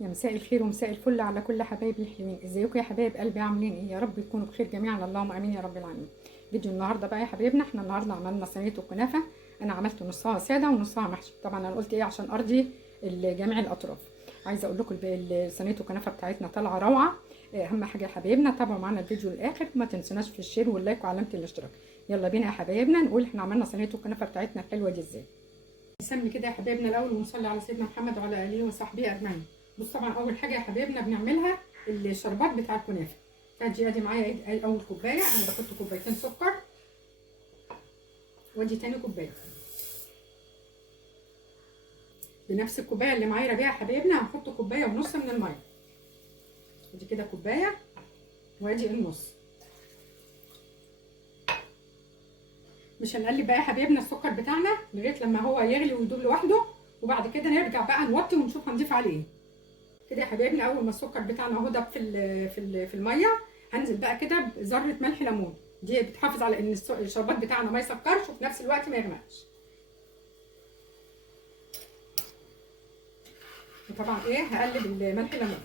يا مساء الخير ومساء الفل على كل حبايبي الحلوين. ازيكم يا حبايب قلبي؟ عاملين ايه؟ يا رب تكونوا بخير جميعا، اللهم امين يا رب العالمين. فيديو النهارده بقى يا حبايبنا، احنا النهارده عملنا صينيه الكنافه. انا عملت نصها ساده ونصها محشي. طبعا انا قلت ايه عشان ارضي جميع الاطراف. عايزه اقول لكم صينيه الكنافه بتاعتنا طالعه روعه. اهم حاجه يا حبايبنا تابعوا معانا الفيديو للاخر، ما تنسوناش في الشير واللايك وعلامه الاشتراك. يلا بينا يا حبايبنا نقول احنا عملنا صينيه الكنافه بتاعتنا الحلوه دي ازاي. نسمي كده يا حبايبنا الاول ونصلي على سيدنا محمد وعلى اله وصحبه اجمعين. بص طبعا اول حاجه يا حبايبنا بنعملها الشربات بتاع الكنافه. ادي معايا اول كوبايه، انا بحط كوبايتين سكر، وادي تاني كوبايه بنفس الكوبايه اللي معايا بيها يا حبايبنا. هنحط كوبايه ونص من الميه. ادي كده كوبايه وادي النص. مش هنقلب بقى يا حبايبنا السكر بتاعنا لغايه لما هو يغلي ويدوب لوحده، وبعد كده نرجع بقى نوطي ونشوف هنضيف عليه ايه. كده يا حبايبنا اول ما السكر بتاعنا اهو دب في الميه، هنزل بقى كده بذره ملح ليمون. دي بتحافظ على ان الشربات بتاعنا ما يسكرش وفي نفس الوقت ما يغمقش. وطبعا ايه هقلب الملح ليمون.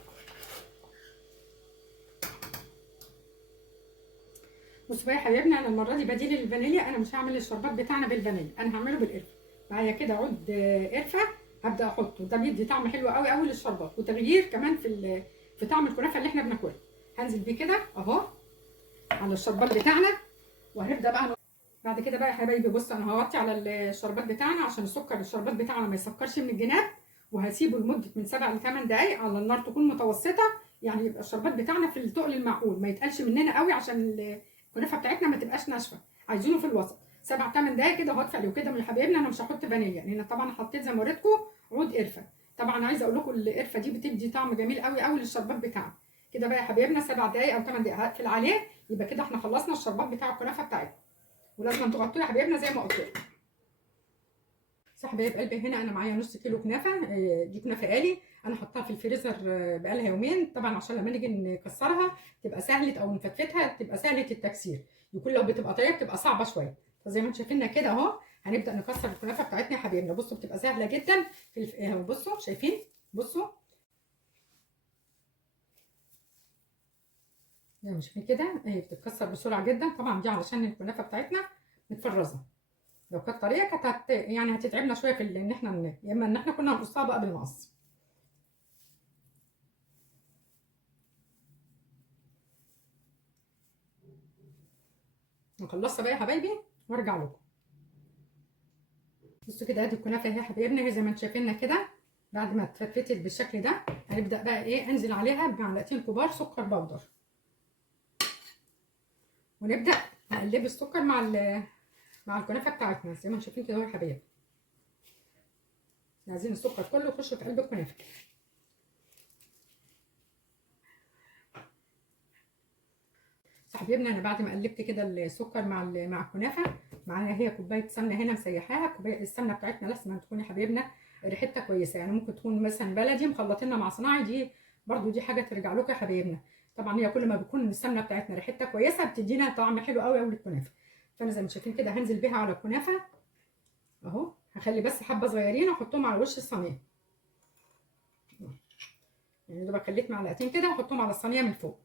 بصوا بقى يا حبايبنا، انا المره دي بديل الفانيليا. انا مش هعمل الشربات بتاعنا بالفانيليا، انا هعمله بالقرفه. معايا كده عود قرفه، هبدا احطه. ده بيدي طعم حلو قوي قوي للشربات، وتغيير كمان في طعم الكنافه اللي احنا بناكلها. هنزل بيه كده اهو على الشربات بتاعنا، وهنبدا بقى بعد كده بقى يا حبايبي. بصوا انا هوطي على الشربات بتاعنا عشان الشربات بتاعنا ما يسكرش من الجناب، وهسيبه لمده من 7 ل 8 دقائق على النار تكون متوسطه. يعني يبقى الشربات بتاعنا في التقل المعقول، ما يتقلش مننا قوي عشان الكنافه بتاعتنا ما تبقاش ناشفه. عايزينه في الوسط. 7 8 دقائق كده هدفع له كده من حبايبنا. انا مش هحط فانيليا لان طبعا حطيت زي ما وريتكم عود قرفه. طبعا عايزه اقول لكم القرفه دي بتدي طعم جميل قوي قوي للشربات بتاعنا. كده بقى يا حبايبنا 7 دقائق او 8 دقائق هقفل عليه. يبقى كده احنا خلصنا الشربات بتاع الكنافه بتاعتنا، ولازم تغطوه يا حبايبنا زي ما قلت لكم. صح حبايب قلبي، هنا انا معايا نص كيلو كنافه. دي كنافه قالي، انا حطها في الفريزر بقالها يومين طبعا عشان لما نيجي نكسرها تبقى سهله، او نفتفتها تبقى سهله التكسير. يكون لو بتبقى طريه بتبقى صعبه شويه. فزي ما انتم شايفيننا كده اهو هنبدا نكسر الكنافه بتاعتنا يا حبايبنا. بصوا بتبقى سهله جدا بصوا شايفين؟ بصوا زي ما شايفين كده هي بتتكسر بسرعه جدا. طبعا دي علشان الكنافه بتاعتنا متفرزه. لو كانت طريه كانت يعني هتتعبنا شويه في ان احنا يا اما ان احنا كنا هنقصها بقى بالمقص. نخلصها بقى يا حبايبي وارجع لكم. بصوا كده ادي الكنافه اهي يا حبايبنا، زي ما انتم شايفينها كده. بعد ما اتفتت بالشكل ده هنبدا بقى ايه انزل عليها بمعلقتين كبار سكر بودر، ونبدا نقلب السكر مع الكنافه بتاعتنا زي ما انتم شايفين كده اهو يا حبايبي. عايزين السكر كله يخش في قلب الكنافه. حبايبنا انا بعد ما قلبت كده السكر مع الكنافه، معايا هي كوبايه سمنه هنا مسيحاها. كوبايه السمنه بتاعتنا لازم تكون يا حبايبنا ريحتها كويسه، يعني ممكن تكون مثلا بلدي مخلطينها مع صناعي. دي برضو دي حاجه ترجع لكم يا حبايبنا. طبعا هي كل ما بتكون السمنه بتاعتنا ريحتها كويسه بتدينا طعم حلو قوي قوي للكنافه. فانا زي ما شايفين كده هنزل بيها على الكنافه اهو. هخلي بس حبه صغيرين احطهم على وش الصينيه، يعني دوبك خليت معلقتين كده واحطهم على الصينيه من فوق.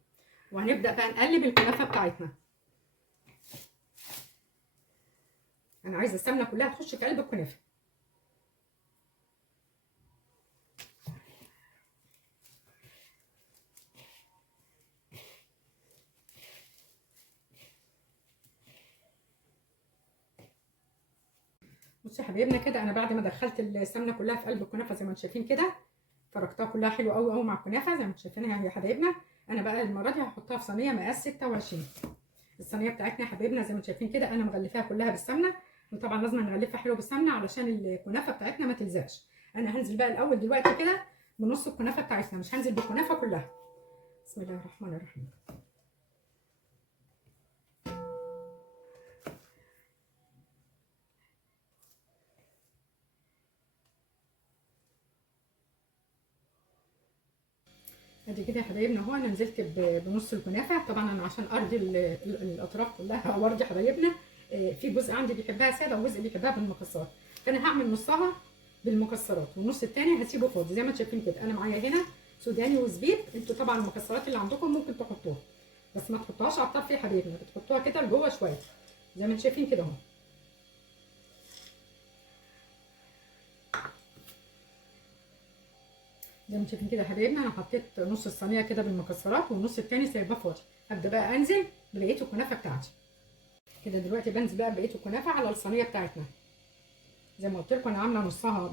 وهنبدا بقى نقلب الكنافه بتاعتنا. انا عايزه السمنه كلها تخش في قلب الكنافه. بصوا يا حبايبنا كده انا بعد ما دخلت السمنه كلها في قلب الكنافه زي ما انتم شايفين كده، فركتها كلها حلوه قوي قوي مع الكنافه زي ما انتم شايفينها يا حبايبنا. انا بقى المره دي هحطها في صينيه مقاس 26. الصينيه بتاعتنا يا حبايبنا زي ما انتم شايفين كده انا مغلفاها كلها بالسمنه. وطبعا لازم نغلفها حلو بالسمنه علشان الكنافه بتاعتنا ما تلزقش. انا هنزل بقى الاول دلوقتي كده بنص الكنافه بتاعتنا، مش هنزل بالكنافه كلها. بسم الله الرحمن الرحيم. ادي كده يا حبايبنا اهو انا نزلت بنص الكنافه. طبعا انا عشان ارضي الاطراف كلها او ارضي حبايبنا، في جزء عندي بيحبها ساده وجزء بيحبها بالمكسرات. فانا هعمل نصها بالمكسرات والنص التاني هسيبه فاضي زي ما انتم شايفين كده. انا معايا هنا سوداني وزبيب. انتوا طبعا المكسرات اللي عندكم ممكن تحطوها، بس ما تحطوهاش على الطرف يا حبايبنا، بتحطوها كده لجوه شويه زي ما انتم شايفين كده اهو. زي ما انتم شايفين كده يا حبايبنا، انا حطيت نص الصينيه كده بالمكسرات والنص التاني سايباه فاضي. هبدا بقى انزل ببقيه الكنافه بتاعتي كده. دلوقتي بنزل بقى ببقيه الكنافه على الصينيه بتاعتنا. زي ما قلت لكم انا عامله نصها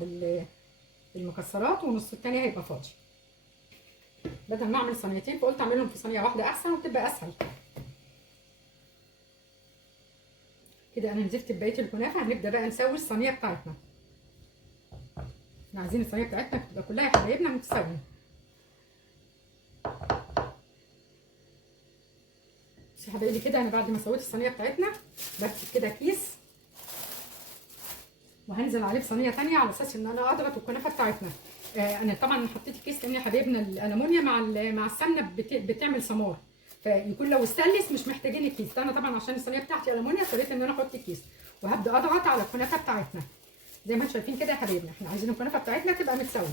بالمكسرات ونص التاني هيبقى فاضي، بدل ما اعمل صينيتين فقلت اعملهم في صينيه واحده احسن وتبقى اسهل كده. انا نزلت ببقيه الكنافه. هنبدا بقى نسوي الصينيه بتاعتنا. احنا عايزين الصينيه بتاعتنا تبقى كلها يا حبايبنا متساويه. بس يا حبايبي كده انا بعد ما سويت الصينيه بتاعتنا بكتب كده كيس، وهنزل عليه بصينيه ثانيه على اساس ان انا اضغط الكنافه بتاعتنا. انا طبعا حطيت الكيس لان يا حبايبنا الالومنيا مع السمنه بتعمل سمار، فيكون لو استانلس مش محتاجين الكيس. انا طبعا عشان الصينيه بتاعتي الومنيا اضطريت ان انا احط الكيس، وهبدا اضغط على الكنافه بتاعتنا زي ما انتم شايفين كده يا حبايبنا. احنا عايزين الكنافه بتاعتنا تبقى متساويه.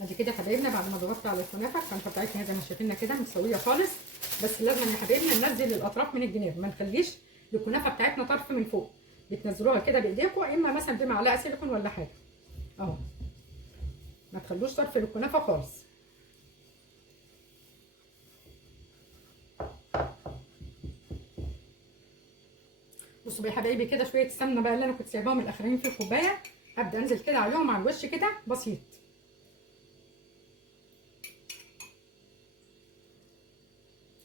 ادي كده يا حبايبنا بعد ما ضغطت على الكنافه بتاعتنا زي ما شايفينها كده متساويه خالص. بس لازم يا حبايبنا ننزل الاطراف من الجناب، ما نخليش الكنافه بتاعتنا طرف من فوق. بتنزلوها كده بايديكم، اما مثلا بمعلقه سيليكون ولا حاجه اهو. ما تخلوش طرف للكنافه خالص. بصوا بقى يا حبايبي كده شويه السمنه بقى اللي انا كنت سايباهم الاخرين في الكوبايه، هبدا انزل كده عليهم على الوش كده بسيط.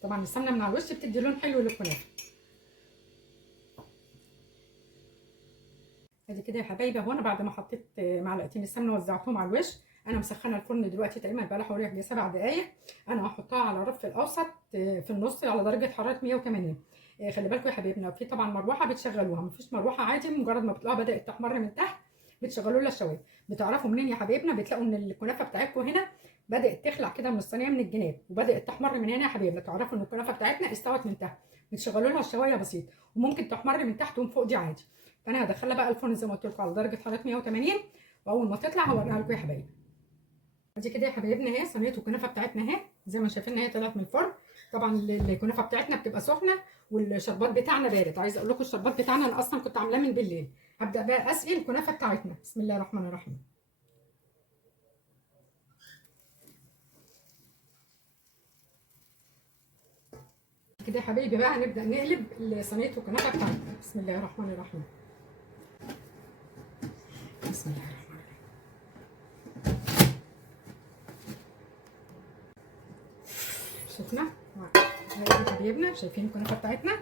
طبعا السمنه من على الوش بتدي لون حلو للكنافه. ادي كده يا حبايبي اهو. انا بعد ما حطيت معلقتين السمنه وزعتهم على الوش، انا مسخنه الفرن دلوقتي تقريبا بقى له حوالي 7 دقائق. انا هحطها على الرف الاوسط في النص على درجه حراره 180. خلي بالكم يا حبايبنا في طبعا مروحه بتشغلوها، مفيش مروحه عادي مجرد ما بتلاقوها بدات تحمر من تحت بتشغلوا لها الشوايه. بتعرفوا منين يا حبايبنا؟ بتلاقوا ان الكنافه بتاعتكم هنا بدات تخلع كده من الصينيه من الجناب وبدات تحمر من هنا يا حبايبنا، تعرفوا ان الكنافه بتاعتنا استوت من تحت. بتشغلوا لها الشوايه بسيط، وممكن تحمر من تحت ومن فوق دي عادي. فانا هدخلها بقى الفرن زي ما قلت لكم على درجه حراره 180، واول ما تطلع هوريها لكم يا حبايبي. ادي كده يا حبايبنا اهي صينيه الكنافه بتاعتنا اهي زي ما شايفين هي طلعت من الفرن. طبعا الكنافه بتاعتنا بتبقى سخنه والشربات بتاعنا بارد. عايزه اقول لكم الشربات بتاعنا انا اصلا كنت عاملاه من بالليل. هبدا بقى اسقي الكنافه بتاعتنا. بسم الله الرحمن الرحيم. كده يا حبايبي بقى هنبدا نقلب صينيه الكنافه بتاعتنا. بسم الله الرحمن الرحيم. بسم الله الرحمن الرحيم. شفنا اهي يا حبايبنا، شايفين الكنافه بتاعتنا؟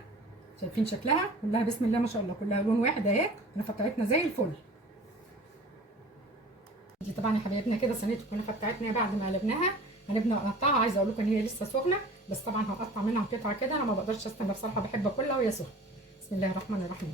شايفين شكلها كلها؟ بسم الله ما شاء الله كلها لون واحد اهي. الكنافه بتاعتنا زي الفل. دي طبعا يا حبايبنا كده صينيه الكنافه بتاعتنا بعد ما قلبناها هنبدا نقطعها. عايزه اقول لكم ان هي لسه سخنه، بس طبعا هنقطع منها قطعه كده. انا ما بقدرش استنى بصراحه، بحب اكلها وهي سخنه. بسم الله الرحمن الرحيم.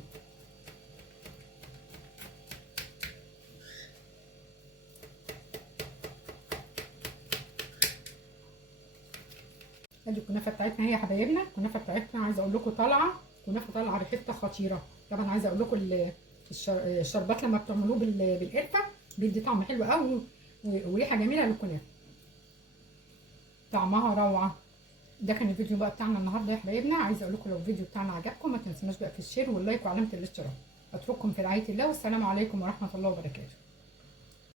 ادي الكنافه بتاعتنا هي يا حبايبنا. الكنافه بتاعتنا عايزه اقول لكم طالعه كنافه، طالعه ريحتها خطيره. طبعا عايزه اقول لكم الشربات لما بتعملوه بالقرفه بيدي طعم حلو قوي وريحه جميله للكنافه، طعمها روعه. ده كان الفيديو بقى بتاعنا النهارده يا حبايبنا. عايزه اقول لكم لو الفيديو بتاعنا عجبكم ما تنسوناش بقى في الشير واللايك وعلامه الاشتراك. اترككم في رعايه الله، والسلام عليكم ورحمه الله وبركاته.